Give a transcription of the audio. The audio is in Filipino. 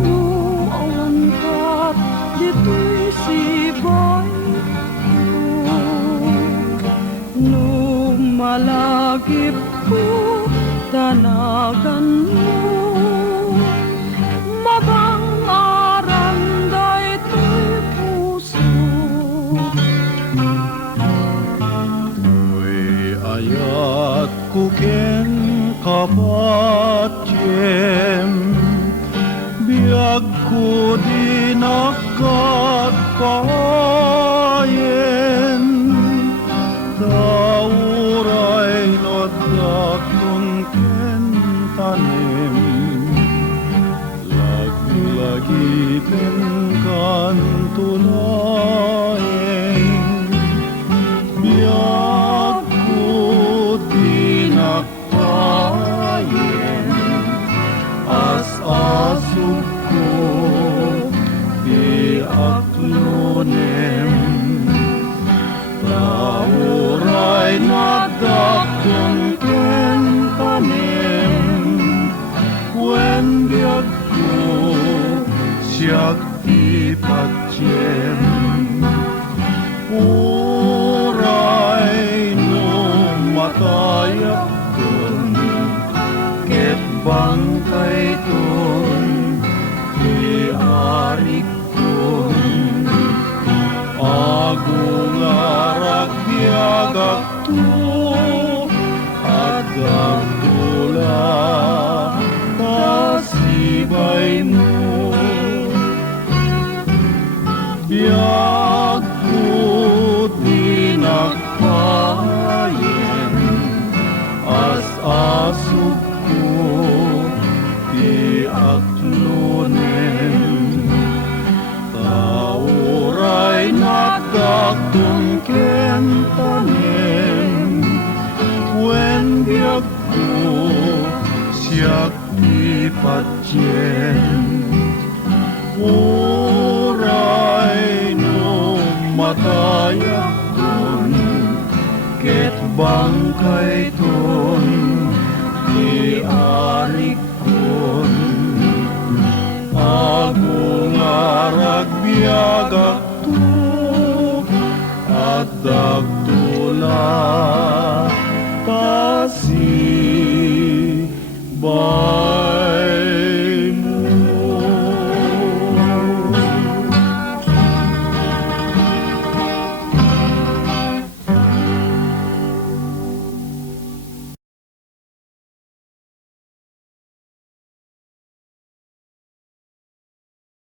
no awangkat dito'y sibay ko, no malagip ko tanagan mo, mabangarang daytoy puso. Uy ayat ko ken kapatyem, biag ko di nakatpayen, tauray nodakton ken tanem, laglagiten kan tulaeng, biag ko di nakpayen, as-asog ko di aklonem, lauray nadakton ken tanem, wen biag ko siyak di patyem. Uray no matayak kun, ket bangkay kun, iarik kun, agungarak biagak to, agak tula, kasibay mo. Biag ko di nakpayen, as-asog ko di aklonem, tauray nadakton ken tanem, wen biag ko siyak di patyem. Uray no matayak kun, ket bangkay kun, iarik kun, agungarag biagak to, at dagtula kasibay.